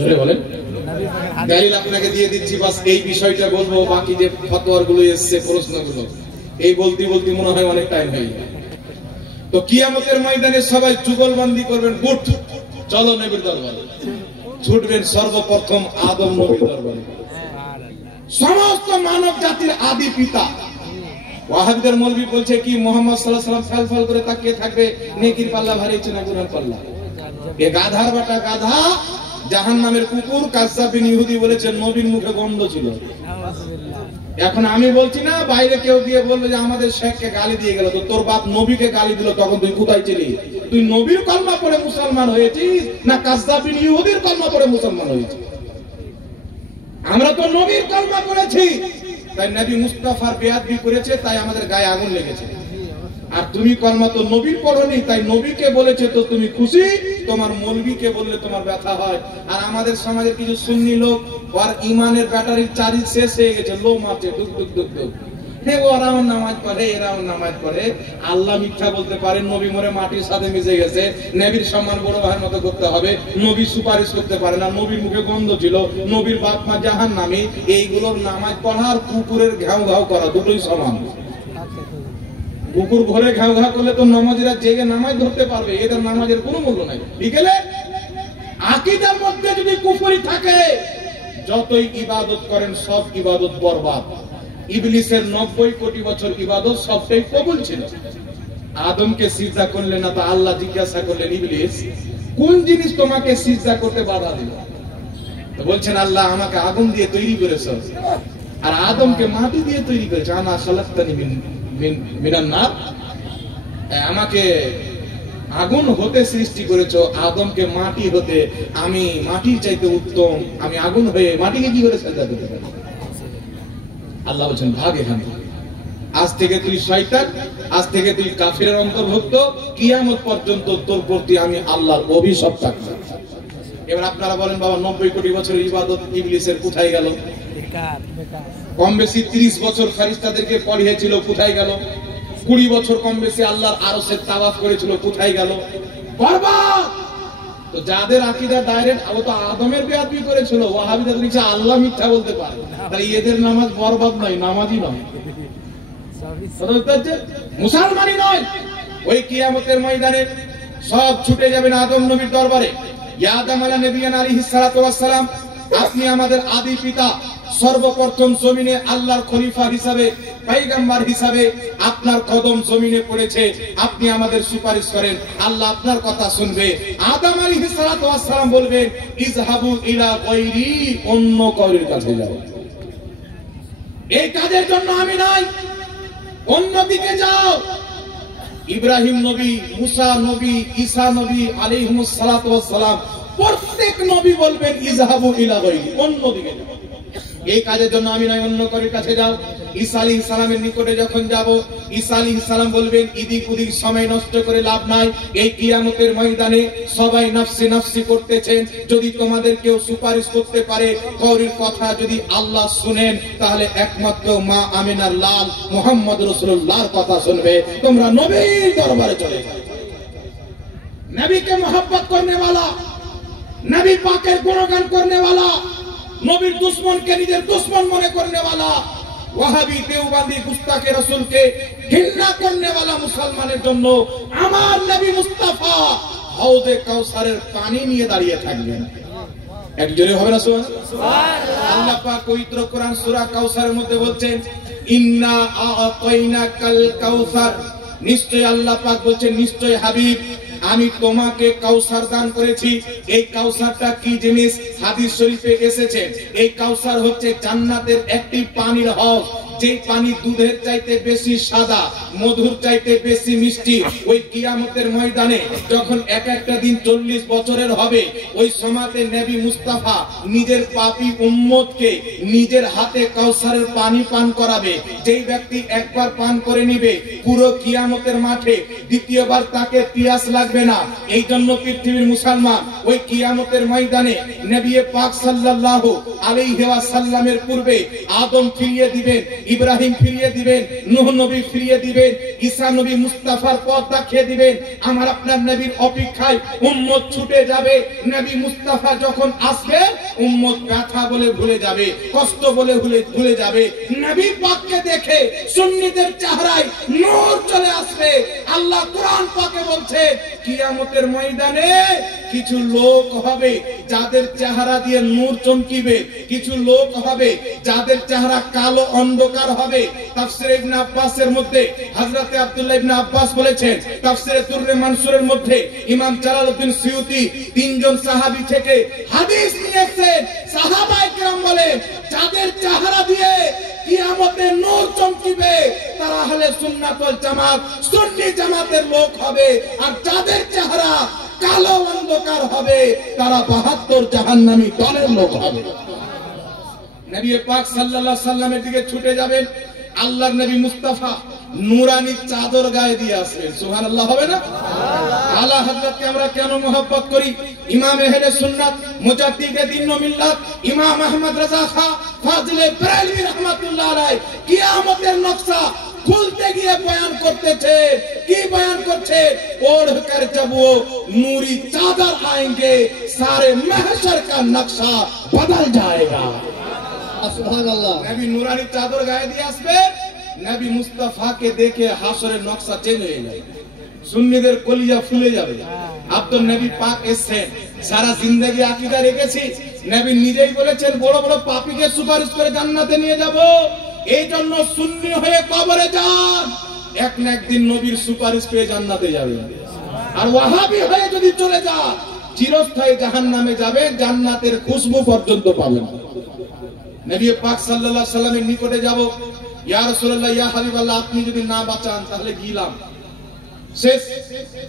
ধরে বলেন দলিল আপনাকে দিয়ে দিচ্ছি, বাস এই বিষয়টা বলবো, বাকি যে ফতোয়াগুলো এসেছে প্রশ্নগুলো এই বলতে বলতে মনে হয় অনেক টাইম হয়ে যাবে। তো কিয়ামতের ময়দানে সবাই যুগলবন্দি করবেন, গুট চলো নবীর দরবারে, ছুটবেন সর্বপ্রথম আদম নবীর দরবারে, সমস্ত মানব জাতির আদি পিতা। ওয়াহাবীদের মৌলবী বলছে কি মুহাম্মদ সাল্লাল্লাহু আলাইহি ওয়াসাল্লাম ফাল করে তাকিয়ে থাকবে, নেকির পাল্লা ভারী হচ্ছে না গুনার পাল্লা। এ গাধার বাটা গাধা, জাহান্নামের কুকুর। কাযযাব বিন ইহুদি বলেছেন নবীর মুখে গন্ধ ছিল। এখন আমি বলছি না, বাইরে কেউ গিয়ে বলবে যে আমাদের শেখকে গালি দিয়ে গেল, তো তোর বাপ নবীকে গালি দিল, তখন তুই কোথায় ছিলি? তুই নবীর কলমা পড়ে মুসলমান হয়েছিস না কাযযাব বিন ইহুদির কলমা পড়ে মুসলমান হয়েছিস? আমরা তো নবীর কলমা পড়েছি, তাই নবী মুস্তাফার বেয়াদবি করেছে, তাই আমাদের গায়ে আগুন লেগেছে। আর তুমি কলমা তো নবীর পড়োনি, তাই নবীকে বলেছে তো তুমি খুশি, তোমার মৌলবীকে বললে তোমার ব্যথা হয়। আর আমাদের সমাজের কিছু সুন্নি লোক ওর ইমানের ব্যাটারি চার্জ শেষ হয়ে গেছে, লো মারছে দুক দুক দুক দুক। হে ওরাও নামাজ পড়ে, এরাও নামাজ পড়ে, আল্লাহ মিথ্যা বলতে পারে, নবী মরে মাটির সাথে মিশে গেছে, নবীর সম্মান বড় ভাইয়ের মতো করতে হবে, নবী সুপারিশ করতে পারে না, নবীর মুখে গন্ধ ছিল, নবীর বাপ মা জাহান্নামী, এইগুলোর নামাজ পড়ার কুকুরের ঘাউ ঘাউ করা দুটোই সমান। কুকুর ঘরে ঘাউ ঘাউ করলে তো নামাজিরা জেগে নামাজ ধরতে পারবে, এদের নামাজের কোনো মূল্য নাই। বিকেলে আকীদার মধ্যে যদি কুফরি থাকে, যতই ইবাদত করেন সব ইবাদত বরবাদ। ইবলিসের 90 কোটি বছর ইবাদত সবটাই কবুল ছিল। আদমকে সিজদা করলেন না, তো আল্লাহ জিজ্ঞাসা করলেন ইবলিস কোন জিনিস তোমাকে সিজদা করতে বাধা দিল? তো বলছেন আল্লাহ আমাকে আগুন দিয়ে তৈরি করেছো আর আদমকে মাটি দিয়ে তৈরি করেছো। আনা খালাকতানি মিনান নার, আমাকে আগুন হতে সৃষ্টি করেছো, আদমকে মাটি হতে, আমি মাটির চাইতে উত্তম, আমি আগুন হয়ে মাটিকে কি করে সিজদা করতে পারি? আল্লাহ বলেন ভাগ এখান থেকে, আজ থেকে তুই শয়তান, আজ থেকে তুই কাফিরের অন্তর্ভুক্ত, কিয়ামত পর্যন্ত তোর প্রতি আমি আল্লাহর অভিশাপ থাকবে। এবার আপনারা বলেন বাবা 90 কোটি বছরের ইবাদত ইবলিসের কোথায় গেল? কম বেশি 30 বছর ফেরেশতাদেরকে পড়িয়েছিল, কোথায় গেল? 20 বছর কম বেশি আল্লাহর আরশের তাওয়াফ করেছিল, কোথায় গেল? বরবাদ। তো যাদের আকীদা ডাইরেক্ট, ও তো আদমের বেয়াদবি করেছিল, ওয়াহাবীদের বলছে আল্লাহ মিথ্যা বলতে পারে, তাই এদের নামাজ বরবাদ নয়, নামাজই নয়, মুসলমানই নয়। ওই কিয়ামতের ময়দানে সব ছুটে যাবেন আদম নবীর দরবারে। ইয়া আদম আলাইহিস সালাতু ওয়াস সালাম, আপনি আমাদের আদি পিতা, সর্বপ্রথম জমিনে আল্লাহর খলিফা হিসাবে, পয়গম্বর হিসাবে আপনার কদম জমিনে পড়েছে, আপনি আমাদের সুপারিশ করেন, আল্লাহ আপনার কথা শুনবে। আদম আলাইহিস সালাতু ওয়াস সালাম বলবেন ইযহাবু ইলা গায়রি, অন্য কাউরির কাছে যাও, এই কাজের জন্য আমি নাই, অন্যদিকে যাও। ইব্রাহিম নবী, মুসা নবী, ঈসা নবী আলাইহিমুস সালাতু ওয়াস সালাম, প্রত্যেক নবী বলবেন ইযহাবু ইলা গায়রি, অন্যদিকে যাও, এই কাজের জন্য আমি নয়, অন্য কারোর কাছে যাও। ঈসা আলাইহিস সালামের নিকটে যখন যাব, ঈসা আলাইহিস সালাম বলবেন ইদিক উদিক সময় নষ্ট করে লাভ নাই, এই কিয়ামতের ময়দানে সবাই নফসি নফসি করতেছেন, যদি তোমাদের কেউ সুপারিশ করতে পারে, কারোর কথা যদি আল্লাহ শুনেন, তাহলে একমাত্র মা আমিনার লাল মুহাম্মদ রাসূলুল্লাহর কথা শুনবে। তোমরা নবীর দরবারে চলে যাও, নবীকে मोहब्बत करने वाला, नबी पाकेर गुणगान करने वाला, নবীর দুশমনকে নিজের দুশমন মনে করনে वाला, ওয়াহাবি দেওবন্দি গুস্তাখে রাসূলকে ঘৃণা করনে वाला মুসলমানের জন্য আমার নবী মুস্তাফা হাউজে কাউসারের পানি নিয়ে দাঁড়িয়ে থাকবেন। একজোরে হবে না সুবহানাল্লাহ। আল্লাহ পাক পবিত্র কোরআন সূরা কাউসারের মধ্যে বলছেন ইন্না আ'তাইনাকাল কাউসার, নিশ্চয় আল্লাহ পাক বলছেন নিশ্চয় হাবিব আমি তোমাকে কাউসার দান করেছি। এই কাউসারটা কি জিনিস? হাদিস শরীফে এসেছে এই কাউসার হচ্ছে জান্নাতের একটি পানির হ্রদ, যে পানি দুধের চাইতে বেশি সাদা, মধুর চাইতে বেশি মিষ্টি। ওই কিয়ামতের ময়দানে যখন এক একটা দিন 40 বছরের হবে, ওই সময়তে নবী মুস্তাফা নিজের পাপী উম্মতকে নিজের হাতে কাউসারের পানি পান করাবে। যেই ব্যক্তি একবার পান করে নিবে, পুরো কিয়ামতের মাঠে দ্বিতীয়বার তাকে পিয়াস লাগবে না। এই জন্য পৃথিবীর মুসলমান ওই কিয়ামতের ময়দানে নবী পাক সাল্লাল্লাহু আলাইহি ওয়াসাল্লামের পূর্বে আদম ফিরিয়ে দিবেন, ইব্রাহিম ফিরিয়ে দিবেন, নূহ নবী ফিরিয়ে দিবেন, ঈসা নবী মুস্তাফার পথ দেখিয়ে দিবেন। আমার আপনার নবীর অপেক্ষায় উম্মত ছুটে যাবে। নবী মুস্তাফা যখন আসবে উম্মত ব্যথা বলে ভুলে যাবে, কষ্ট বলে ভুলে যাবে। নবী পাককে দেখে সুন্নিদের চেহারায় নূর চলে আসবে। আল্লাহ কোরআন পাকে বলছে কিয়ামতের ময়দানে কিছু লোক হবে যাদের চেহারা দিয়ে নূর চমকিবে, কিছু লোক হবে যাদের চেহারা কালো অন্ধকার হবে। তাফসীরে ইবনে আব্বাসের মধ্যে হযরতে আব্দুল্লাহ ইবনে আব্বাস বলেছেন, তাফসীরে দুররে মানসুরের মধ্যে ইমাম জালালউদ্দিন সুয়ুতি তিনজন সাহাবী থেকে হাদিস নিয়েছেন। সাহাবায়ে কেরাম বলেন যাদের চেহারা দিয়ে কিয়ামতে নূর চমকিবে তারা আহলে সুন্নাত ওয়াল জামাত, সুন্নি জামাতের লোক হবে। আর যাদের চেহারা কালো অন্ধকার হবে তারা 72 জাহান্নামী দলের লোক হবে। নবী পাক সাল্লাল্লাহু আলাইহি সাল্লামের দিকে ছুটে যাবেন। আল্লাহর নবী মুস্তাফা নূরানি চাদর গায়ে দিয়ে আসবেন। সুবহানাল্লাহ হবে না? আলা হযরতকে আমরা কেন মহব্বত করি? ইমাম আহলে সুন্নাত মুজাদ্দিদে দ্বীন ও মিল্লাত ইমাম আহমদ রাজা খা ফাজিলে বেরেলভী রাহমাতুল্লাহ আলাইহি কিয়ামতের নকশা খুলতে গিয়ে বয়ান করতেছে। কি বয়ান করছে? ओढ़ कर जब वो नूरी चादर आएंगे सारे महशर का नक्शा बदल जाएगा। सुभानअल्लाह। नबी नूरानी चादर गाয়ে দিয়ে আসবে, নবী মুস্তাফাকে দেখে হাসরের নকশা চেঞ্জ হয়ে যাবে, সুন্নিদের কলিজা ফুলে যাবে। আব্দুল নবী পাক এসেছেন, সারা জিন্দেগি আকীদা রেখেছি। নবী নিজেই বলেছেন বড় বড় পাপীকে সুপারিশ করে জান্নাতে নিয়ে যাব। এই জন্য সুন্নি হয়ে কবরে যান, এক না একদিন নবীর সুপারিশ পেয়ে জান্নাতে যাবেন। আর ওয়াহাবি হয়ে যদি চলে যান চিরস্থায়ী জাহান্নামে যাবে, জান্নাতের খুশবু পর্যন্ত পাবেন। নবী পাক সাল্লাল্লাহু আলাইহি সাল্লামের নিকটে যাব, ইয়া রাসূলুল্লাহ ইয়া হাবিবাল্লাহ আপনি যদি না বাঁচান তাহলে গিলাম শেষ,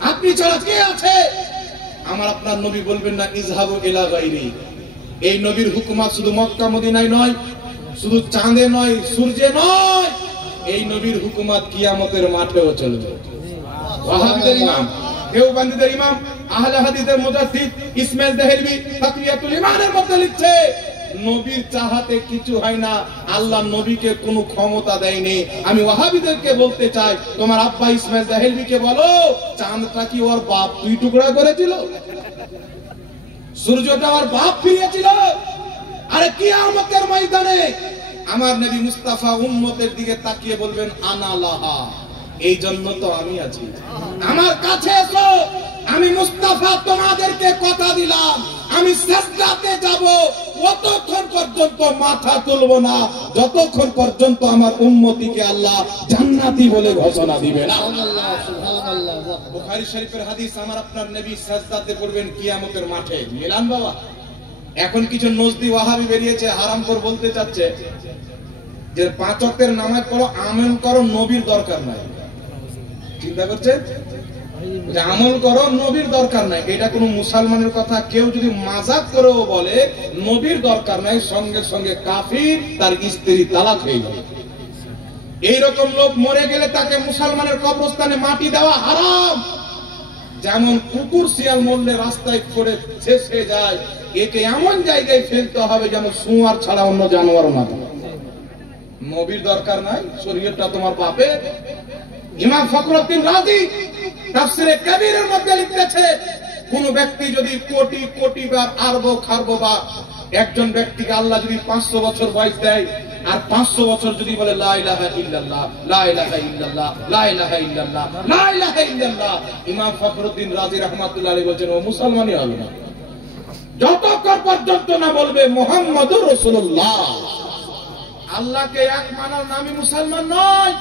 আপনি ছাড়া কে আছে? আমার আপনার নবী বলবেন না ইযহাবু ইলা গায়রি। এই নবীর হুকুমত শুধু মক্কা মদিনায় নয়, শুধু চাঁদে নয়, সূর্যে নয়, এই নবীর হুকুমত কিয়ামতের মাঠেও চলবে। ওয়াহাবিদের ইমাম, দেওবন্দিদের ইমাম, আহলে হাদিসের মুজাদ্দিদ ইসমাইল দেহলভী তাকওয়াতুল ঈমানের মধ্যে লিখছে নবীর চাহাতে কিছু হয় না, আল্লাহ নবীকে কোনো ক্ষমতা দেয়নি। আমি ওয়াহাবিদেরকে বলতে চাই তোমার আব্বা ইসমাইল দেহলভীকে বলো চাঁদটা কি ওর বাপ দুই টুকরা করেছিল? সূর্যটা ওর বাপ ফিরিয়েছিল? আরে কিয়ামতের ময়দানে আমার নবী মুস্তাফা উম্মতের দিকে তাকিয়ে বলবেন আনা লাহা, এই জন্য তো আমি আছি, আমার কাছে এসো। আমি মুস্তাফা তোমাদেরকে কথা দিলাম আমি সিজদাতে যাব, ততক্ষণ পর্যন্ত মাথা তুলবো না যতক্ষণ পর্যন্ত আমার উম্মতিকে আল্লাহ জান্নাতি বলে ঘোষণা দিবে না। সুবহানাল্লাহ। বুখারী শরীফের হাদিস, আমার আপনার নবী সিজদাতে পড়বেন কিয়ামতের মাঠে। মিলান বাবা, এখন কিছু নজদি ওয়াহাবি বেরিয়েছে, হারামখোর বলতে চাচ্ছে যে 5 ওয়াক্তের নামাজ পড়ো, আমল করো, নবীর দরকার নাই। চিন্তা করছেন যে আমল করো, নবীর দরকার নাই। এটা কোন মুসলমানের কথা। কেউ যদি মাজাক করেও বলে নবীর দরকার নাই, সঙ্গে সঙ্গে কাফির, তার স্ত্রী তালাক হয়ে যাবে। এইরকম লোক মরে গেলে তাকে মুসলমানের কবরস্থানে মাটি দেওয়া হারাম। যেমন কুকুর শিয়াল মরলে রাস্তায় পড়ে শেষ হয়ে যায়, একে এমন জায়গায় ফেলতে হবে যেন শুঁয়ার ছাড়া অন্য জানোয়ার না থাকে। নবীর দরকার নাই, শরীয়তটা তোমার বাপের। ইমাম ফখরুদ্দিন রাজি তাফসীরে কবিরের মধ্যে লিখতেছে কোন ব্যক্তি যদি কোটি কোটি বার আরব খারব বা একজন ব্যক্তিকে আল্লাহ যদি 500 বছর বয়স দেয় আর 500 বছর যদি বলে লা ইলাহা ইল্লাল্লাহ, লা ইলাহা ইল্লাল্লাহ, লা ইলাহা ইল্লাল্লাহ, লা ইলাহা ইল্লাল্লাহ, ইমাম ফখরুদ্দিন রাজি রাহমাতুল্লাহ আলাইহি বলেন ও মুসলমানই হবে না যতক্ষণ পর্যন্ত না বলবে মুহাম্মাদুর রাসূলুল্লাহ। আল্লাহকে এক মানার নামই মুসলমান নয়।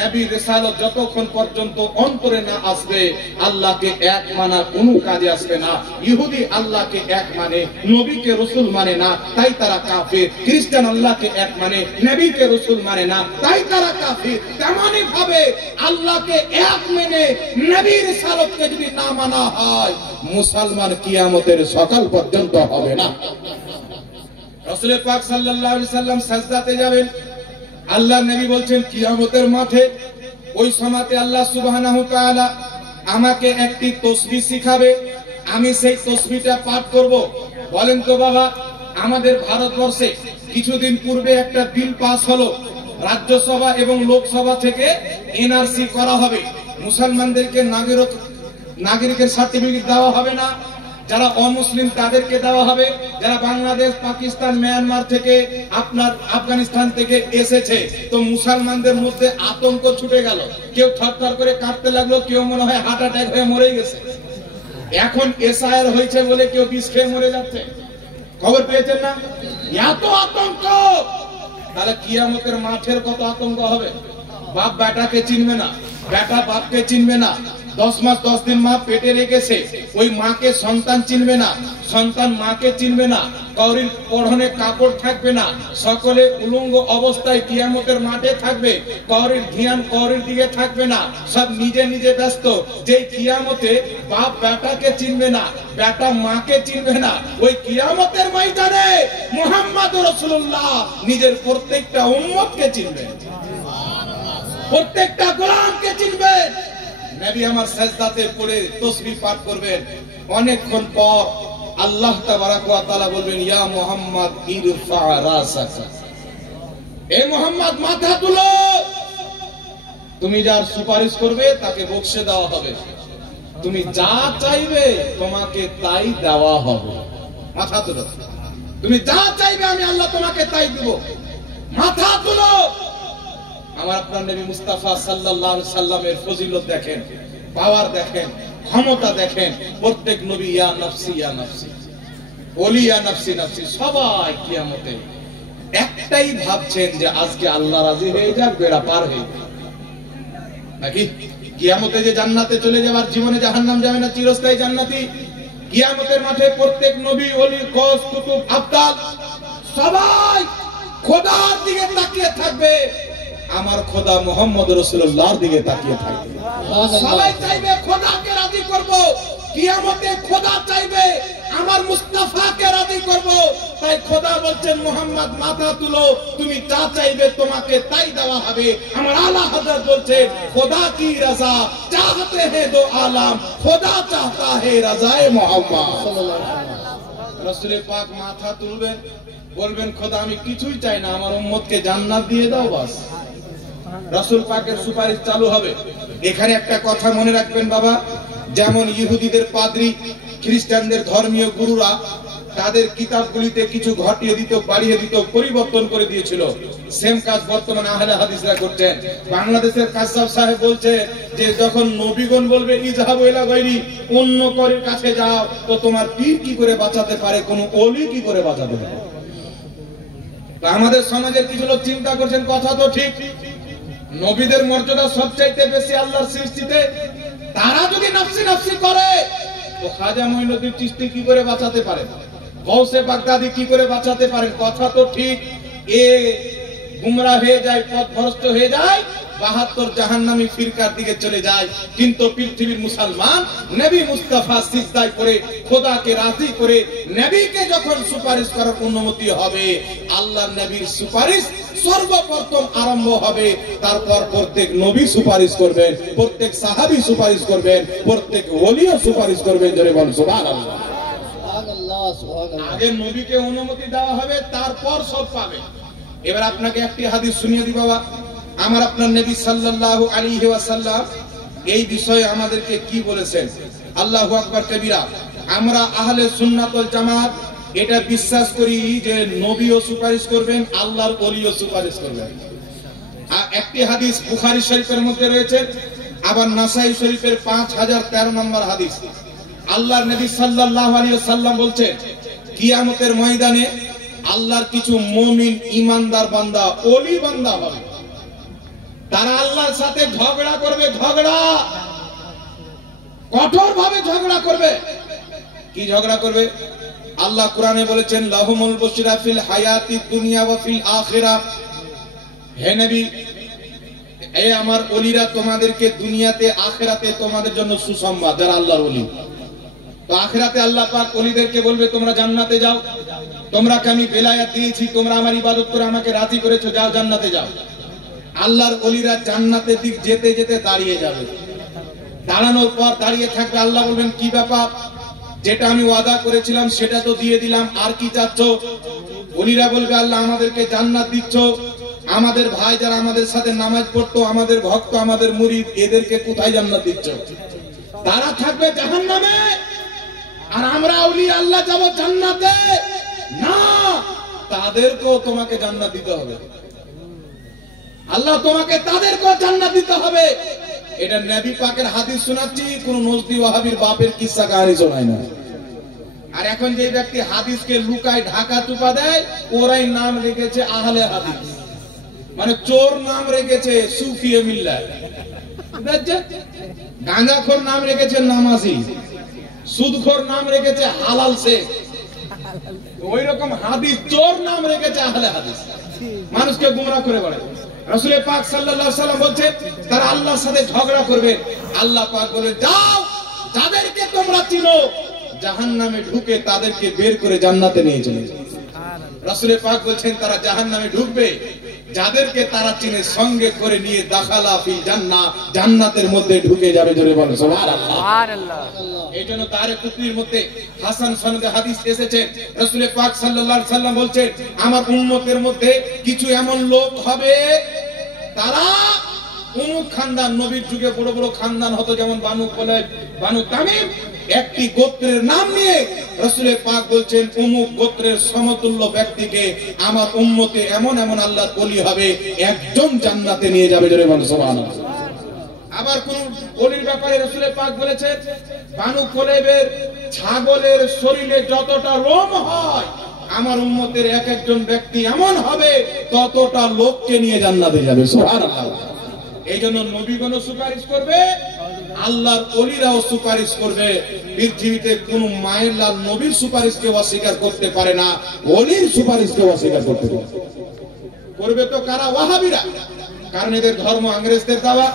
নবী রিসালাত যতক্ষণ পর্যন্ত অন্তরে না আসবে আল্লাহকে এক মানা কোনো কাজে আসবে না। ইহুদি আল্লাহকে এক মানে, নবীকে রাসূল মানে না, তাই তারা কাফির। খ্রিস্টান আল্লাহকে এক মানে, নবীকে রাসূল মানে না, তাই তারা কাফির। তেমনি ভাবে আল্লাহকে এক মেনে নবীর রিসালাতকে যদি না মানা হয় মুসলমান কিয়ামতের সকাল পর্যন্ত হবে না। রাসূল পাক সাল্লাল্লাহু আলাইহি সাল্লাম সিজদাতে যাবেন। আল্লাহ নবী বলছেন কিয়ামতের মাঠে ওই সময়তে আল্লাহ সুবহানাহু ওয়া তাআলা আমাকে একটি তাসবিহ শিখাবে, আমি সেই তাসবিহটা পাঠ করব। বলেন তো বাবা আমাদের ভারতবর্ষে কিছুদিন পূর্বে একটা বিল পাস হলো, রাজ্যসভা এবং লোকসভা থেকে এনআরসি করা হবে, মুসলমানদেরকে নাগরিকের সার্টিফিকেট দেওয়া হবে না, যারা অমুসলিম তাদেরকে দেওয়া হবে, যারা বাংলাদেশ, পাকিস্তান, মিয়ানমার থেকে, আপনার আফগানিস্তান থেকে এসেছে। তো মুসলমানদের মধ্যে আতঙ্ক ছুটে গেল, কেউ থরথর করে কাঁপতে লাগলো, কেউ মনে হয় হার্ট অ্যাটাক হয়ে মরে গেছে। এখন এসআইআর হয়েছে বলে কেউ বিষ খেয়ে মরে যাচ্ছে, খবর পেয়েছেন না? এত আতঙ্ক, তাহলে কিয়ামতের মাঠের কত আতঙ্ক হবে। বাপ বেটাকে চিনবে না, বেটা বাপকে চিনবে না, 10 মাস 10 দিন মা পেটে রেখেছে, ওই মাকে সন্তান চিনবে না, সন্তান মাকে চিনবে না, কাউরির পরনে কাপড় থাকবে না, সকলে উলঙ্গ অবস্থায় কিয়ামতের মাঠে থাকবে, কাউরির ধ্যান কাউরির দিকে থাকবে না, সব নিজে নিজে ব্যস্ত। যে কিয়ামতে বাপ বেটাকে চিনবে না, বেটা মাকে চিনবে না, ওই কিয়ামতের ময়দানে মুহাম্মদ রাসূলুল্লাহ নিজের প্রত্যেকটা উম্মতকে চিনবেন, প্রত্যেকটা গোলামকে চিনবেন। নবী আমার সাজদাতে পড়ে তাসবিহ পাঠ করবেন, অনেকক্ষণ পর আল্লাহ তাবারাক ওয়া তাআলা বলবেন, ইয়া মুহাম্মদ ইরফা রাসাকা, এ মুহাম্মদ মাথা তুলো। তুমি যার সুপারিশ করবে তাকে বকশে দেওয়া হবে, তুমি যা চাইবে তোমাকে তাই দেওয়া হবে। মাথা তুলো, তুমি যা চাইবে আমি আল্লাহ তোমাকে তাই দিব। মাথা তুলো। আমার আপনার নবী মুস্তাফা সাল্লাল্লাহু আলাইহি সাল্লামের ফজিলত দেখেন, পাওয়ার দেখেন, ক্ষমতা দেখেন। প্রত্যেক নবী ইয়া নফসি ইয়া নফসি, ওলি ইয়া নফসি নফসি, সবাই কিয়ামতে একটাই ভাবছেন যে আজকে আল্লাহ রাজি হয়ে যাক, বেড়া পার হয়ে যাক। নাকি কিয়ামতে যে জান্নাতে চলে যাবার, জীবনে জাহান্নাম যাবে না, চিরস্থায়ী জান্নাতি। কিয়ামতের মাঠে প্রত্যেক নবী, ওলি, গওস, কুতুব, আবদাল সবাই খোদার দিকে তাকিয়ে থাকবে। আমার খোদা মুহাম্মদ রাসূলুল্লাহর দিকে তাকিয়ে থাকবে। সবাই চাইবে খোদাকে রাজি করব, কিয়ামতে খোদা চাইবে আমার মুস্তাফাকে রাজি করব। তাই খোদা বলছেন, মুহাম্মদ মাথা তুলো, তুমি যা চাইবে তোমাকে তাই দেওয়া হবে। আমার আলা হযরত বলছে, খোদা কি রাজা চাহতে हैं दो आलम, খোদা চাহতা है রাজায়ে মুহাম্মদ সাল্লাল্লাহু আলাইহি ওয়াসাল্লাম। রাসূল পাক মাথা তুলবেন, বলবেন, খোদা আমি কিছুই চাই না, আমার উম্মতকে জান্নাত দিয়ে দাও বাস। রাসূল পাকের সুপারিশ চালু হবে। এখানে একটা কথা মনে রাখবেন বাবা, যেমন ইহুদিদের পাদ্রী, খ্রিস্টানদের ধর্মীয় গুরুরা তাদের কিতাবগুলিতে কিছু ঘটিয়ে দিত, বাড়িয়ে দিত, পরিবর্তন করে দিয়েছিল, সেম কাজ বর্তমানে আহলে হাদিসরা করছেন। বাংলাদেশের কাসাব সাহেব বলছে যে যখন নবীগণ বলবে ইজহাবু ইলা গায়রি, অন্য করের কাছে যাও, তো তোমার পীর কি করে বাঁচাতে পারে, কোন ওলি কি করে বাঁচাতে পারে? আমাদের সমাজের কিছু লোক চিন্তা করছেন, কথা তো ঠিক, নবীদের মর্যাদা সবচাইতে বেশি আল্লাহর সৃষ্টিতে, তারা যদি নফসি নফসি করে তো খাজা মঈনুদ্দিন চিশতি কি করে বাঁচাতে পারে, গৌসে বাগদাদি কি করে বাঁচাতে পারেন? কথা তো ঠিক, এ গুমরা হয়ে যায়, পথভ্রষ্ট হয়ে যায়, 72 জাহান্নামী ফিরকার দিকে চলে যায়। কিন্তু পৃথিবীর মুসলমান নবী মুস্তাফা সিজদায় করে খোদাকে রাজি করে নবীকে যখন সুপারিশ করার অনুমতি হবে, আল্লাহর নবীর সুপারিশ সর্বপ্রথম আরম্ভ হবে। তারপর প্রত্যেক নবী সুপারিশ করবেন, প্রত্যেক সাহাবী সুপারিশ করবেন, প্রত্যেক ওলিও সুপারিশ করবেন। জোরে বল সুবহানাল্লাহ। আগে নবীকে অনুমতি দেওয়া হবে, তারপর সব পাবে। এবার আপনাকে একটি হাদিস শুনিয়ে দিই বাবা। আমার আপনার নবী সাল্লাল্লাহু আলাইহি ওয়াসাল্লাম এই বিষয়ে আমাদেরকে কি বলেছেন? আল্লাহু আকবার কবীরা। আমরা আহলে সুন্নাত ওয়াল জামাত এটা বিশ্বাস করি যে নবীও সুপারিশ করবেন, আল্লাহর ওলিও সুপারিশ করবেন। আর একটি হাদিস বুখারী শরীফের মধ্যে রয়েছে, আবার নাসাই শরীফের 5013 নম্বর হাদিস। আল্লাহর নবী সাল্লাল্লাহু আলাইহি ওয়াসাল্লাম বলছেন, কিয়ামতের ময়দানে আল্লাহর কিছু মুমিন ইমানদার বান্দা, ওলি বান্দা হবে, তারা আল্লাহর সাথে ঝগড়া করবে, ঝগড়া, কঠোর ভাবে ঝগড়া করবে। কি ঝগড়া করবে? আল্লাহ কোরআনে বলেছেন, লাহুমুল বুশরা ফিল হায়াতিদ দুনিয়া ওয়া ফিল আখিরাহ। হে নবী, এ আমার ওলিরা তোমাদেরকে দুনিয়াতে আখিরাতে তোমাদের জন্য সুসংবাদ, যারা আল্লাহর ওলি। তো আখিরাতে আল্লাহ পাক ওলিদেরকে বলবে, তোমরা জান্নাতে যাও, তোমরাকে আমি বেলায়াত দিয়েছি, তোমরা আমার ইবাদত করে আমাকে রাজি করেছো, যাও জান্নাতে যাও। আল্লাহর ওলিরা জান্নাতের দিক যেতে যেতে দাঁড়িয়ে যাবে, দাঁড়ানোর পর দাঁড়িয়ে থাকবে। আল্লাহ বলবেন, কি ব্যাপার? যেটা আমি ওয়াদা করেছিলাম সেটা তো দিয়ে দিলাম, আর কি চাচ্ছ? ওলিরা বলবে আল্লাহ আমাদেরকে জান্নাত দিচ্ছ, আমাদের ভাই যারা আমাদের সাথে নামাজ পড়তো, আমাদের ভক্ত, আমাদের মুরিদ, এদেরকে কোথায় জান্নাত দিচ্ছ? তারা থাকবে জাহান্নামে আর আমরা ওলিয়া আল্লাহ যাব জান্নাতে। না, তাদেরকেও তোমাকে জান্নাত দিতে হবে। আল্লাহ তোমাকে তাদেরকেও জান্নাত দিতে হবে। এটা নবী পাকের হাদিস শোনাচ্ছি, কোন নজদি ওয়াহাবির বাপের কিসসা কাহিনী শোনায় না। আর এখন যে ব্যক্তি হাদিসকে লুকায় ঢাকা চুপা দেয়, ওরাই নাম রেখেছে আহলে হাদিস, মানে চোর নাম রেখেছে সুফিয়ে মিল্লাত, গাঁজাখোর নাম রেখেছে নামাজি, সুদখোর নাম রেখেছে হালাল শেখ, ওই রকম হাদিস চোর নাম রেখেছে আহলে হাদিস, মানুষকে গুমরাহ করে বেড়ায়। রাসূল পাক সাল্লাল্লাহু আলাইহি ওয়াসাল্লাম বলেন তারা আল্লাহর সাথে ঝগড়া করবে। আল্লাহ পাক বলে যাও, যাদেরকে তোমরা চিনো জাহান্নামে ঢুকে তাদেরকে বের করে জান্নাতে নিয়ে চলে যাও। রাসূল পাক বলেন তারা জাহান্নামে ঢুকবে, যাদেরকে তারা চিনে সঙ্গে করে নিয়ে দাখালা ফিল জান্নাহ, জান্নাতের মধ্যে ঢুকে যাবে। জোরে বলো সুবহানাল্লাহ। সুবহানাল্লাহ। এইজন্য তারিখ কুতুবের মধ্যে হাসান সনদে হাদিস এসেছে, রাসূল পাক সাল্লাল্লাহু আলাইহি ওয়াসাল্লাম বলেন আমার উম্মতের মধ্যে কিছু এমন লোক হবে তারা অমুক খানদান, নবীর যুগে বড় বড় খানদান হতো যেমন বানু কুলাইব, বানু তামিম, একটি গোত্রের নাম নিয়ে রাসূল পাক বলছেন অমুক গোত্রের সমতুল্য ব্যক্তিকে আমার উম্মতে এমন এমন আল্লাহর ওলি হবে, একজন জান্নাতে নিয়ে যাবে। জোরে বলো সুবহানাল্লাহ। আবার কোন ওলির ব্যাপারে রাসূল পাক বলেছেন বানু কুলাইবের ছাগলের শরীরে যতটা লোম হয় আমার উম্মতের এক একজন ব্যক্তি এমন হবে ততটা লোককে নিয়ে জান্নাতে যাবে। সুবহানাল্লাহ। এইজন্য নবীগণ সুপারিশ করবে, আল্লাহর ওলিরাও সুপারিশ করবে। পৃথিবীতে কোন মায়ের লাল নবীর সুপারিশকে অস্বীকার করতে পারে না, ওলির সুপারিশকে অস্বীকার করতে পারে। করবে তো কারা? ওয়াহাবিরা। কারণ এদের ধর্ম ইংরেজদের দেওয়া,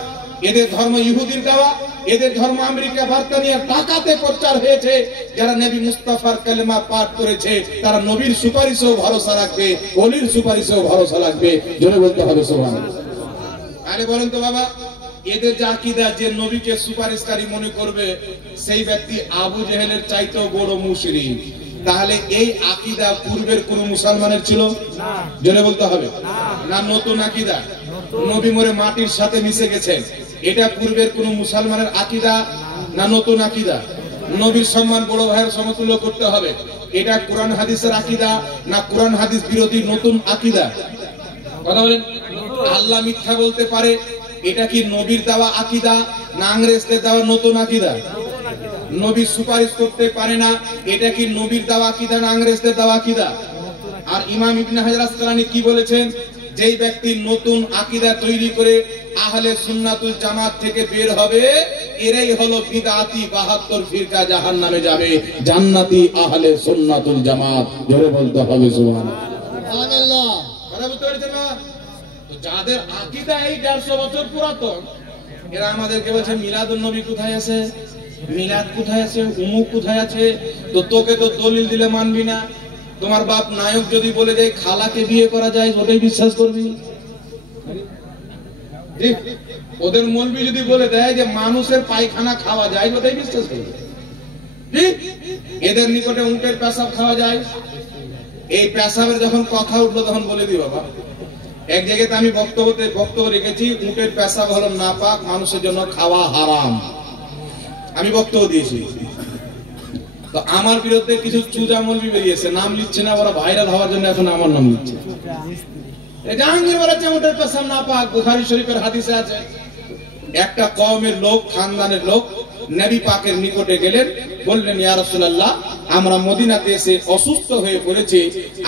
এদের ধর্ম ইহুদির দেওয়া, এদের ধর্ম আমেরিকা বার্তানিয়ার টাকাতে প্রচার হয়েছে। যারা নবী মুস্তাফার কালেমা পাঠ করেছে তারা নবীর সুপারিশেও ভরসা রাখবে, ওলির সুপারিশেও ভরসা রাখবে। জোরে বলতে হবে সুবহানাল্লাহ। আরে বলেন তো বাবা, এদের যে আকীদা যে নবীকে সুপারিশকারী মনে করবে সেই ব্যক্তি আবু জেহেলের চাইতেও বড় মুশরিক, তাহলে এই আকীদা পূর্বের কোন মুসলমানের ছিল না? জোরে বলতে হবে না। নতুন আকীদা, নবী মরে মাটির সাথে মিশে গেছেন, এটা পূর্বের কোন মুসলমানের আকীদা না নতুন আকীদা? নবীর সম্মান বড় ভাইয়ের সমতুল্য করতে হবে, এটা কোরআন হাদিসের আকীদা না কোরআন হাদিস বিরোধী নতুন আকীদা? কথা বলেন। আল্লাহ মিথ্যা বলতে পারে, এটা কি নবীর দেওয়া আকীদা না ইংরেজদের দেওয়া নতুন আকীদা? নবী সুপারিশ করতে পারে না, এটা কি নবীর দেওয়া আকীদা না ইংরেজদের দেওয়া আকীদা? আর ইমাম ইবনে হাজার আসকালানী কি বলেছেন? যেই ব্যক্তি নতুন আকীদা তৈরি করে আহলে সুন্নাতুল জামাত থেকে বের হবে এরাই হলো বিদআতি 72 ফিরকা জাহান্নামে যাবে, জান্নাতি আহলে সুন্নাতুল জামাত। জোরে বলতে হবে সুবহানাল্লাহ। কথা বুঝতে পেরেছেন না? যাদের আকীদা এই 150 বছর পুরাতন, এরা আমাদেরকে বলছে মিলাদুন নবী কোথায় আছে, মিলাদ কোথায় আছে, উমুক কোথায় আছে। তো তোকে তো দলিল দিলে মানবি না। তোমার বাপ নায়ক যদি বলে যায় খালাকে বিয়ে করা যায়, ওটাই বিশ্বাস করবি? ওদের মৌলবি যদি বলে দেয় যে মানুষের পায়খানা খাওয়া যায়, ওটাই বিশ্বাস করবি? এদের নিকটে উটের পেশাব খাওয়া যায়, এই পেশাবের যখন কথা উঠলো তখন বলে দি বাবা, এক জায়গাতে আমি বক্তব্য রেখেছি উটের পেশাব হলো নাপাক, মানুষের জন্য খাওয়া হারাম, আমি বক্তব্য দিয়েছি। তো আমার বিরুদ্ধে কিছু চুজা মৌলবি বেরিয়েছে, নাম লিখছে না, ওরা ভাইরাল হওয়ার জন্য এখন আমার নাম লিখছে। জাহাঙ্গীর বলেছে উটের পেশাব নাপাক, বুখারী শরীফের হাদিসে আছে। একটা কওমের লোক, খানদানের লোক নবী পাকের নিকটে গেলেন, বললেন ইয়া রাসূলুল্লাহ আমরা মদিনাতে এসে অসুস্থ হয়ে পড়েছি,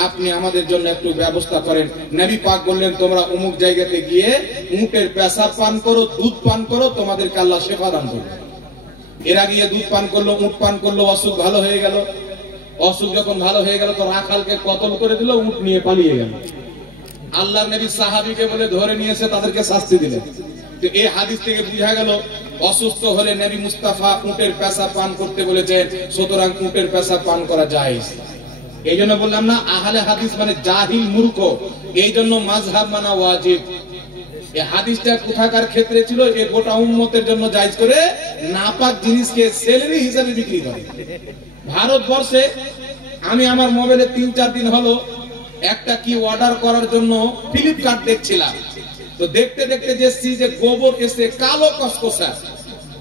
আপনি আমাদের জন্য একটু ব্যবস্থা করেন। নবী পাক বললেন তোমরা অমুক জায়গাতে গিয়ে উটের পেশাব পান করো, দুধ পান করো, তোমাদেরকে আল্লাহ শিফা দান করবে। এরা গিয়ে দুধ পান করলো, উট পান করলো, অসুখ ভালো হয়ে গেল। অসুখ যখন ভালো হয়ে গেল তো রাখালকে কতল করে দিল, উট নিয়ে পালিয়ে গেল। আল্লাহর নবী সাহাবীকে বলে ধরে নিয়েছে, তাদেরকে শাস্তি দিলেন। তো এই হাদিস থেকে বোঝা গেল অসুস্থ হলে নবী মুস্তাফা উটের পেশাব পান করতে বলেছেন, সুতরাং উটের পেশাব পান করা জায়েজ। এই জন্য বললাম না আহলে হাদিস মানে জাহিল মূর্খ, এই জন্য মাযহাব মানা ওয়াজিব। এই হাদিসটা কোথাকার ক্ষেত্রে ছিল? এ গোটা উম্মতের জন্য জায়েজ করে নাপাক জিনিসকে সেলারি হিসেবে বিক্রি করে। ভারতবর্ষে আমি আমার মোবাইলে 3-4 দিন হলো একটা কি অর্ডার করার জন্য ফ্লিপকার্ট দেখছিলাম। তো দেখতে দেখতে দেখছি যে গোবর এসে কালো কসকসা,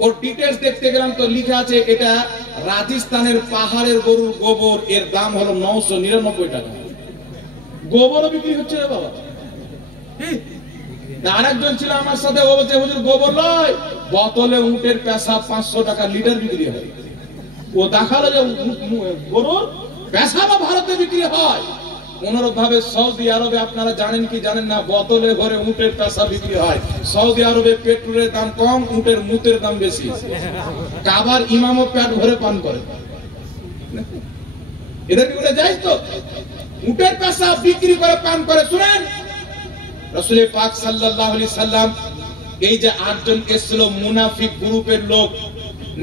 ওর ডিটেলস দেখতে গেলাম তো লেখা আছে এটা রাজস্থানের পাহাড়ের গরুর গোবর, এর দাম হলো 999 টাকা। গোবরও বিক্রি হচ্ছে রে বাবা। আরেকজন ছিল আমার সাথে, ও বলছে হুজুর গোবর লয়, বোতলে উটের পেশাব 500 টাকা লিটার বিক্রি হয়। ও দেখালো যে গরুর পেশাবও ভারতে বিক্রি হয়। অনুরূপ ভাবে সৌদি আরবে আপনারা জানেন কি জানেন না, বোতলে ভরে উটের পেশাব বিক্রি হয়। সৌদি আরবে পেট্রোলের দাম কম, উটের মুতের দাম বেশি। কাবার ইমামও পেট ভরে পান করে। এদের কি বলে যায় তো উটের পেশাব বিক্রি করে পান করে। শুনেন রাসূল পাক সাল্লাল্লাহু আলাইহি সাল্লাম এই যে 8 জন এসেছিল মুনাফিক গ্রুপের লোক,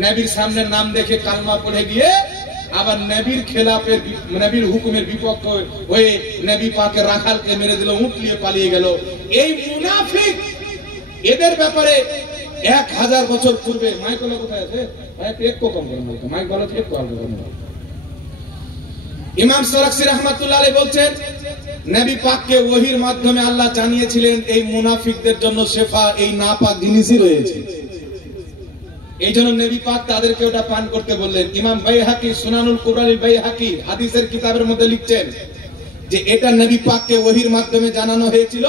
নবীর সামনে নাম দেখে কালমা পড়ে গিয়ে আবার নবীর খেলাফে নবীর হুকুমের বিপক্ষে হয়ে নবী পাকের রাখালকে মেরে দিল, উট নিয়ে পালিয়ে গেল। এই মুনাফিক এদের ব্যাপারে 1000 বছর পূর্বে মাইকগুলো কোথায় আছে ভাই, একটু কম করেন মাইক, ভালো থেকে একটু আলাদা করেন। ইমাম সারাকসি রাহমাতুল্লাহ আলাইহি বলছেন নবী পাককে ওহীর মাধ্যমে আল্লাহ জানিয়েছিলেন এই মুনাফিকদের জন্য শেফা এই নাপাক জিনিসই রয়েছে। এই জন্য নবী পাক তাদেরকে ওটা পান করতে বললেন। ইমাম বাইহাকি সুনানুল কুবরাল বাইহাকি হাদিসের কিতাবের মধ্যে লিখছেন যে এটা নবী পাককে ওহীর মাধ্যমে জানানো হয়েছিল,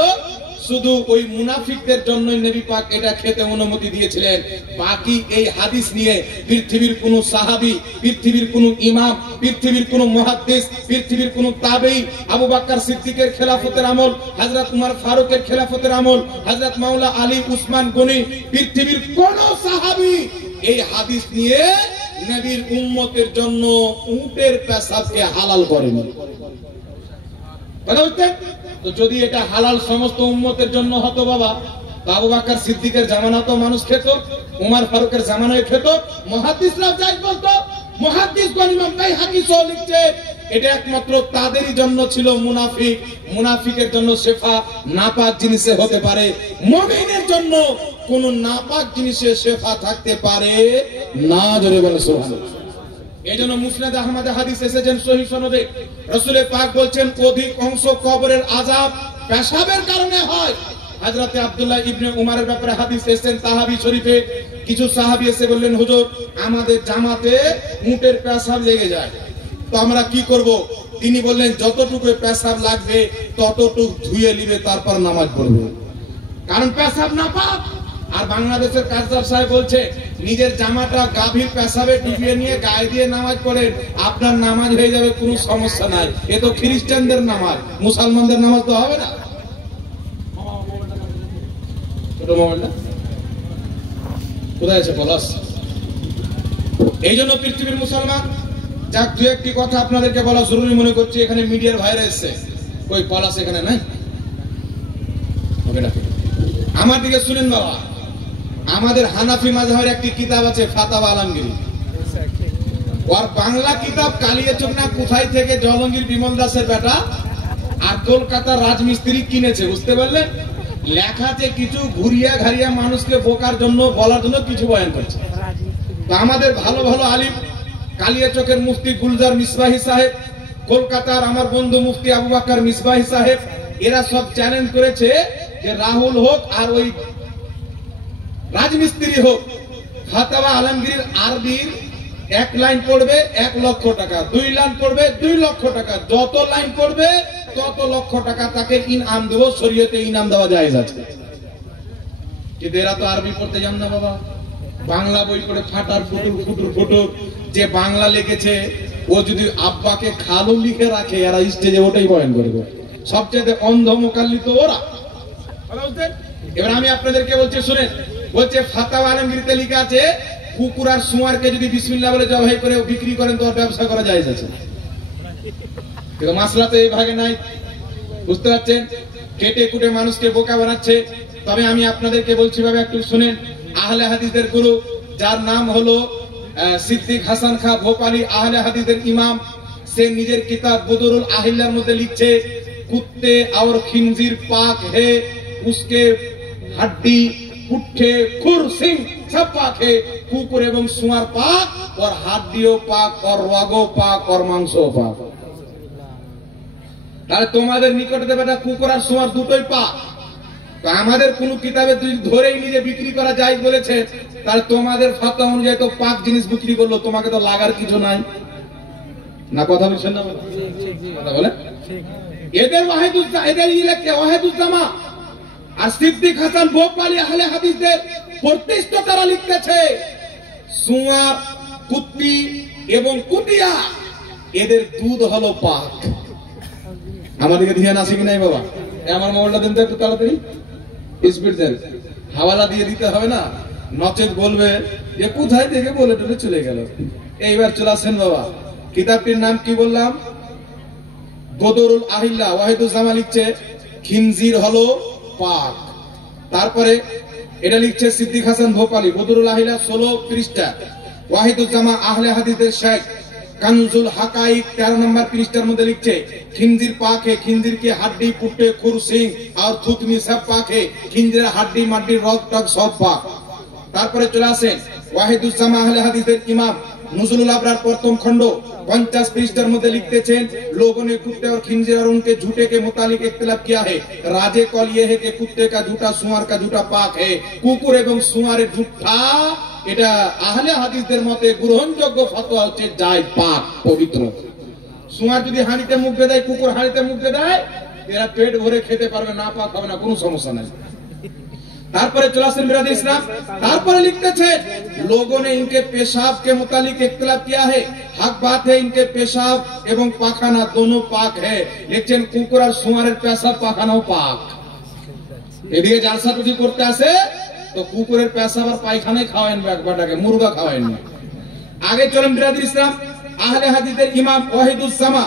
শুধু ওই মুনাফিকদের জন্যই নবী পাক এটা খেতে অনুমতি দিয়েছিলেন। বাকি এই হাদিস নিয়ে পৃথিবীর কোন সাহাবী, পৃথিবীর কোন ইমাম, পৃথিবীর কোন মুহাদ্দিস, পৃথিবীর কোন তাবেঈ, আবু বকর সিদ্দিকের খেলাফতের আমল, হযরত উমর ফারুকের খেলাফতের আমল, হযরত মাওলা আলী উসমান গনি, পৃথিবীর কোন সাহাবী এই হাদিস নিয়ে নবীর উম্মতের জন্য উটের পেশাবকে হালাল করেনি। তো যদি এটা হালাল সমস্ত উম্মতের জন্য হতো বাবা, তো আবু বকর সিদ্দিকের জামানাতেও মানুষ খেত, উমর ফারুকের জামানায় খেত, মুহাদ্দিসরাও যাই বলতো। মুহাদ্দিসগণ ইমাম বাইহাকি সহ লিখছে এটা একমাত্র তাদেরই জন্য ছিল মুনাফিক। মুনাফিকের জন্য শেফা নাপাক জিনিসে হতে পারে, মুমিনের জন্য কোন নাপাক জিনিসে শেফা থাকতে পারে না। জোরে বলে সুবহানাল্লাহ। এজন্য মুসনাদ আহমদে হাদিস এসেছেন সহিহ সনদে, রাসূল পাক বলছেন অধিক অংশ কবরের আযাব পেশাবের কারণে হয়। হযরত আব্দুল্লাহ ইবনে উমরের ব্যাপারে হাদিস এসেছেন তাহাবি শরীফে, কিছু সাহাবী এসে বললেন হুজুর আমাদের জামাতে উটের পেশাব লেগে যায়, তো আমরা কি করব? তিনি বললেন যতটুকু পেশাব লাগবে ততটুকু ধুয়ে নিবে, তারপর নামাজ পড়বে, কারণ পেশাব নাপাক। আর বাংলাদেশের কাজদার সাহেব বলছে নিজের জামাটা গাভীর পেশাবে ডুবিয়ে নিয়ে গায়ে দিয়ে নামাজ পড়েন, আপনার নামাজ হয়ে যাবে, কোনো সমস্যা নাই। এ তো খ্রিস্টানদের নামাজ, মুসলমানদের নামাজ তো হবে না। কোথায় আছে পলাশ? এই জন্য পৃথিবীর মুসলমান, যাক দু একটি কথা আপনাদেরকে বলা জরুরি মনে করছি। এখানে মিডিয়ার ভাইরা এসছে, কই পলাশ এখানে নাই? আমার দিকে শুনেন বাবা, আমাদের হানাফি মাযহাবের একটি কিতাব আছে ফাতাওয়া আলমগীরি, ওর বাংলা কিতাব কালিয়াচক না কোথায় থেকে জলঙ্গির বিমল দাসের বেটা আর কলকাতার রাজমিস্ত্রি কিনেছে, বুঝতে পারলেন? লেখা আছে কিছু ঘুরিয়া ঘারিয়া মানুষকে বোকার জন্য বলার জন্য কিছু বয়ান করছে। তো আমাদের ভালো ভালো আলিম কালিয়াচকের মুফতি গুলজার মিসবাহি সাহেব, কলকাতার আমার বন্ধু মুফতি আবু বকর মিসবাহি সাহেব, এরা সব চ্যালেঞ্জ করেছে যে রাহুল হোক আর ওই রাজমিস্ত্রি হোক, ফাতাওয়া আলমগীরির আরবির 1 লাইন পড়বে 1 লক্ষ টাকা, 2 লাইন পড়বে 2 লক্ষ টাকা, যত লাইন পড়বে তত লক্ষ টাকা তাকে ইনাম দেব। শরীয়তে ইনাম দেওয়া জায়েজ আছে, কিন্তু এরা তো আরবি পড়তে জান না বাবা, বাংলা বই পড়ে ফাটার ফুটুর ফুটুর ফুটুর। যে বাংলা লিখেছে ও যদি আব্বাকে খালু লিখে রাখে, এরা স্টেজে ওটাই বয়ান করবে। সবচেয়ে অন্ধ মোকাল্লিত ওরা। এবার আমি আপনাদেরকে বলছি শুনেন, বলছে ফাতাওয়া আলমগীরিতে লেখা আছে কুকুর আর শুয়ারকে যদি বিসমিল্লাহ বলে জবাই করে বিক্রি করেন তো ব্যবসা করা জায়েজ আছে, কিন্তু মাসলা তো এই ভাগে নাই, বুঝতে পারছেন? কেটে কুটে মানুষকে বোকা বানাচ্ছে। তবে আমি আপনাদেরকে বলছি ভাবে একটু শুনেন, আহলে হাদিসদের গুরু যার নাম হলো সিদ্দিক হাসান খাঁ ভোপালী, আহলে হাদিসদের ইমাম, সে নিজের কিতাব বদরুল আহিল্লার মধ্যে লিখছে কুত্তে और खिंजीर पाक है, उसके हड्डी पुट्ठे खुर सिंह सब पाक है, কুকুর এবং শুয়ার পাক, ওর হাড্ডিও পাক, ওর রগও পাক, ওর মাংসও পাক। তাহলে তোমাদের নিকটে বেটা কুকুর আর সোয়ার দুটোই পাক। তো আমাদের কোন কিতাবে যদি ধরেই নিজে বিক্রি করা যায় বলেছে, তাহলে তোমাদের ফতোয়া অনুযায়ী তো পাক জিনিস বিক্রি করলো, তোমাকে তো লাগার কিছু নাই না। কথা বলছেন না? কথা বলে এদের ওয়াহিদুজ্জামা আর সিদ্দিক হাসান ভোপালী আহলে হাদিসদের প্রতিষ্ঠা তারা লিখতেছে, সুয়ার, কুত্তি এবং কুটিয়া এদের দুধ হলো পাক। আমাদেরকে ধ্যান আছে কি নাই বাবা? আমার মোবাইলটা দেন তো একটু তাড়াতাড়ি, স্পিড দেন, হাওয়ালা দিয়ে দিতে হবে না, নচেত বলবে যে কোথায় থেকে বলে টলে চলে গেল। এইবার চলে আসেন বাবা, কিতাবটির নাম কি বললাম? বদরুল আহিল্লা। ওয়াহিদুজ্জামা লিখছে খিনজির হলো পাক। তারপরে এটা লিখছে সিদ্দিক হাসান ভোপালী, বদরুল আহিল্লা 16 পৃষ্ঠা। ওয়াহিদুজ্জামা আহলে হাদিসের শেখ কানজুল হাকাইক 13 নম্বর পৃষ্ঠার মধ্যে লিখছে खिंजीर पाक है, खिंजीर की हड्डी पुट्टे खुर सिंह और थुतनी सब पाक है, खिंजीर हड्डी मड्डी रग टग सब पाक। तारपरे चले आसेन ওয়াহিদুজ্জামা আহলে হাদিসের इमाम नुजुलुल अबरार प्रथम खंड 50 पृष्ठर मध्य लिखतेছেন, लोगों ने कुत्ते और खिंजीर और उनके झूठे के मुतालिक इख्तिलाफ किया है। राजे कौल ये है कि कुत्ते का झूठा सुअर का झूठा पाक है, कुकुर एवं सुअरेर झूठा এটা আহলে হাদিসদের মতে গ্রহণযোগ্য ফতোয়া হচ্ছে জায়েজ, পাক, পবিত্র। সুয়ার যদি হাঁড়িতে মুখ দেয়, কুকুর হাঁড়িতে মুখ দেয়, এরা পেট ভরে খেতে পারবে, না পাক হবে না, কোনো সমস্যা নাই। তারপরে চলে আসেন বিরাদ ইসলাম, তারপরে লিখতেছে लोगों ने इनके पेशाब के मुतालिक इख्तिलाफ किया है, हक बात है इनके पेशाब एवं पाखाना दोनों पाक है, लेकिन कुकुर और सुअरेर पेशाब पाखानाও पाक। এদিকে জালসা যদি করতে আসে তো কুকুরের পেশাব আর পায়খানায় খাওয়ায়েন, একবারটাকে মুরগা খাওয়ায়েন না। আগে চলেন বিরাদ ইসলাম, আহলে হাদিসের ইমাম ওয়াহিদুজ্জামা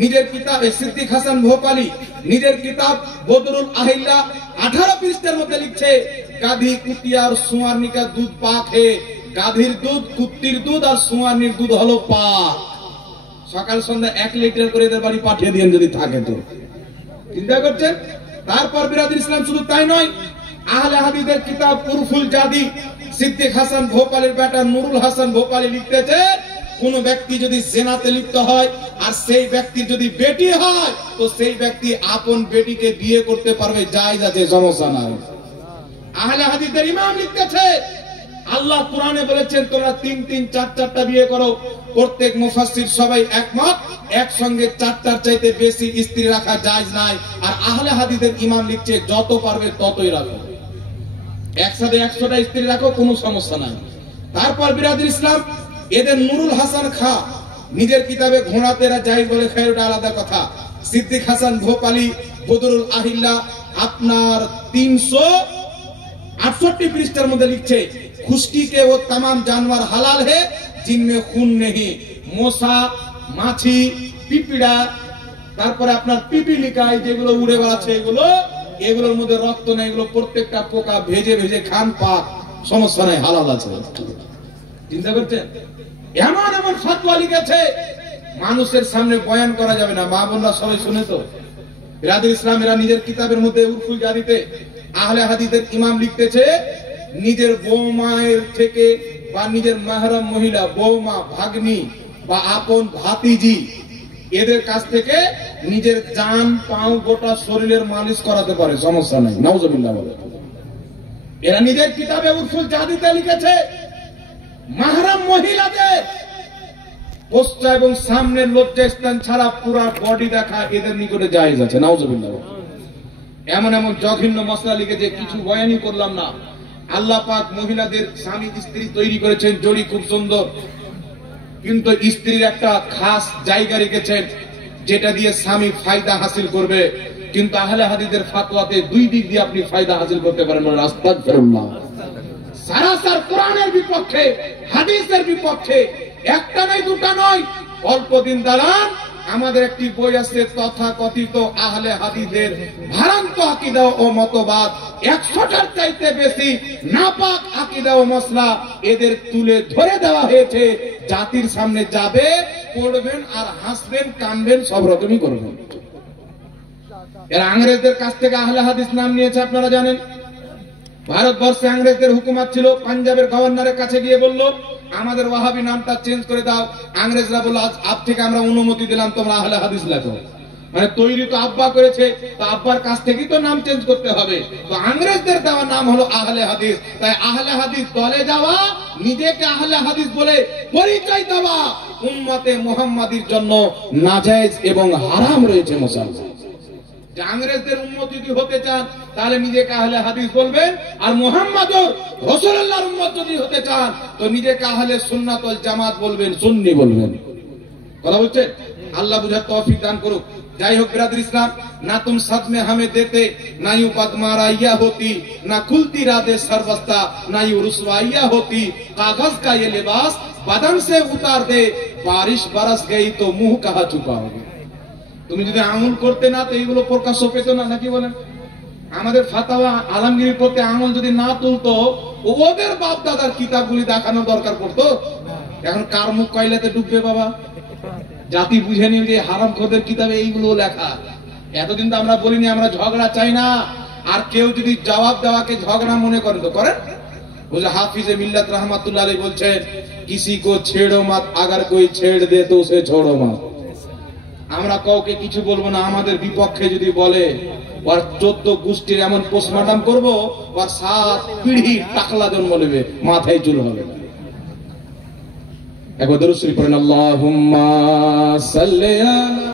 নিজের কিতাবে সিদ্দিক হাসান ভোপালী নিজের কিতাব বদরুল আহিল্লা 18 পৃষ্ঠার মধ্যে লিখছে গাধি, কুতিয়া আর সুয়ারনি কা দুধ পাক হে, গাধির দুধ, কুত্তির দুধ আর সুয়ারনির দুধ হলো পাক। সকাল সন্ধ্যা 1 লিটার করে এদের বাড়ি পাঠিয়ে দিয়েন যদি থাকে তো। চিন্তা করছেন? তারপর বিরাদ ইসলাম শুধু তাই নয়, আহলে হাদিসের কিতাব উরফুল জাদি সিদ্দিক হাসান ভোপালীর বেটা নুরুল হাসান ভোপালী লিখতেছে, কোন ব্যক্তি যদি জিনাতে লিপ্ত হয় আর সেই ব্যক্তির যদি বেটি হয় তো সেই ব্যক্তি আপন বেটিকে বিয়ে করতে পারবে, জায়েজ আছে, সমস্যা নাই। আহলে হাদিসের ইমাম লিখতেছে আল্লাহ কোরআনে বলেছেন তোমরা 3-3 4-4টা বিয়ে করো। প্রত্যেক মুফাসসির সবাই একমত, একসঙ্গে 4টার চাইতে বেশি স্ত্রী রাখা জায়েজ নাই। আর আহলে হাদিসের ইমাম লিখছে যত পারবে ততই রাখো, একসাথে 100টা স্ত্রী রাখো, কোনো সমস্যা নাই। তারপর বিরাদুল ইসলাম এদের নুরুল হাসান খা নিজের কিতাবে ঘোড়া তেরা জায়েজ বলে, খেরটা আলাদা কথা। সিদ্দিক হাসান ভোপালী বদরুল আহিল্লা আপনার 368 পৃষ্ঠার মধ্যে লিখছে খুশকি के वो तमाम जानवर हलाल है जिनमें खून नहीं, মশা, মাছি, পিপিড়া, তারপরে আপনার পিপিলিকায় যেগুলো উড়ে বেড়াচ্ছে এগুলোর মধ্যে রক্ত নেই, এগুলো প্রত্যেকটা পোকা ভেজে ভেজে খান, পাক, সমস্যা নাই, হালাল আছে। চিন্তা করছেন? এমন এমন ফতোয়া লিখেছে মানুষের সামনে বয়ান করা যাবে না। মা বোনরা সবাই শুনে তো। বিরাদুল ইসলাম এরা নিজের কিতাবের মধ্যে উরফুল জাদিতে আহলে হাদিসের ইমাম লিখতেছে নিজের বৌমায়ের থেকে বা নিজের মাহরাম মহিলা, বৌমা, ভাগ্নি বা আপন ভাতিজি এদের কাছ থেকে নিজের জান, পাও, গোটা শরীরের মালিশ করাতে পারে, সমস্যা নাই, নাউজুবিল্লাহ বলে। এরা নিজের কিতাবে উরফুল জাদিতে লিখেছে মাহরাম মহিলাদের পোস্টা এবং সামনের লজ্জাস্থান ছাড়া পুরা বডি দেখা এদের নিকটে জায়েজ আছে, নাউজুবিল্লাহ। এমন এমন জঘন্য মশলা লিখেছে, কিছু বয়ানই করলাম না। আল্লাহ পাক মহিলাদের স্বামী স্ত্রী তৈরি করেছেন জড়ি খুব সুন্দর, কিন্তু স্ত্রীর একটা খাস জায়গা রেখেছেন যেটা দিয়ে স্বামী ফায়দা হাসিল করবে। কিন্তু আহলে হাদিসের ফতোয়াতে দুই দিক দিয়ে আপনি ফায়দা হাসিল করতে পারেন, আস্তাগফিরুল্লাহ। সরাসর কোরআনের বিপক্ষে, হাদিসের বিপক্ষে, একটা নয় দুটা নয়। অল্প দিন দাঁড়ান, আমাদের একটি বই আছে তথাকথিত আহলে হাদিসের ভ্রান্ত আকীদা ও মতবাদ, 100টার চাইতে বেশি নাপাক আকীদা ও মসলা এদের তুলে ধরে দেওয়া হয়েছে। জাতির সামনে যাবে, পড়বেন আর হাসবেন, কানবেন, সব রকমই করবেন। এরা ইংরেজদের কাছ থেকে আহলে হাদিস নাম নিয়েছে, আপনারা জানেন। ভারতবর্ষে ইংরেজদের হুকুমত ছিল, পাঞ্জাবের গভর্নরের কাছে গিয়ে বলল আমাদের ওয়াহাবি নামটা চেঞ্জ করে দাও। ইংরেজরা বলল আজ থেকে আমরা অনুমতি দিলাম, তোমরা আহলে হাদিস লেখো। মানে তৈরি তো আব্বা করেছে, তো আব্বার কাছ থেকেই তো নাম চেঞ্জ করতে হবে। তো ইংরেজদের দেওয়া নাম হলো আহলে হাদিস। তাই আহলে হাদিস দলে যাওয়া, নিজেকে আহলে হাদিস বলে পরিচয় দেওয়া উম্মতে মুহাম্মাদির জন্য নাজায়েজ এবং হারাম রয়েছে মুসলমান। যে ইংরেজদের উম্মত যদি হতে চান তাহলে নিজেকে আহলে হাদিস বলবেন, আর মুহাম্মদুর রাসূলুল্লাহর উম্মত যদি হতে চান তো নিজেকে আহলে সুন্নাত ওয়াল জামাত বলবেন, সুন্নি বলবেন। কথা বলছেন? আল্লাহ বুঝার তৌফিক দান করুক। যাই হোক বিরাদর ইসলাম, না তুম সাদ में हमें देते, ना यूं पदमाराइया होती, ना खुलती राधे सरबस्ता, ना यूं रुसवाइया होती। कागज का ये लिबास बदन से उतार दे, बारिश बरस गई तो मुंह कहां छुपाओगे। তুমি যদি আমল করতে না তো এইগুলো প্রকাশ পেত না, নাকি বলেন? আমাদের ফাতাওয়া আলমগীর করতে আমল যদি না তুলতো, ওদের বাপ দাদার কিতাবগুলি দেখানো দরকার পড়তো? এখন কার মুখ কয়লাতে ডুববে বাবা? জাতি বুঝে নিন যে হারামখোরদের কিতাবে এইগুলো লেখা। এতদিন তো আমরা বলিনি আমরা ঝগড়া চাই না, আর কেউ যদি জবাব দেওয়াকে ঝগড়া মনে করেন তো করেন। বুঝে হাফিজে মিল্লাত রহমাতুল্লাহ আলাইহি বলছেন, কিসি কো ছেড়ো মত, আগার কোই ছেড় দে তো উসে ছোড়ো মত। আমরা কাউকে কিছু বলবো না, আমাদের বিপক্ষে যদি বলে ওর 14 গোষ্ঠীর এমন পোস্টমর্টম করবো, ওর 7 পিঢ়ি টাকলা জন্ম নেবে, মাথায় চুল হবে না। একবার দরুদ শরীফ পড়েন, আল্লাহুম্মা সাল্লি আলা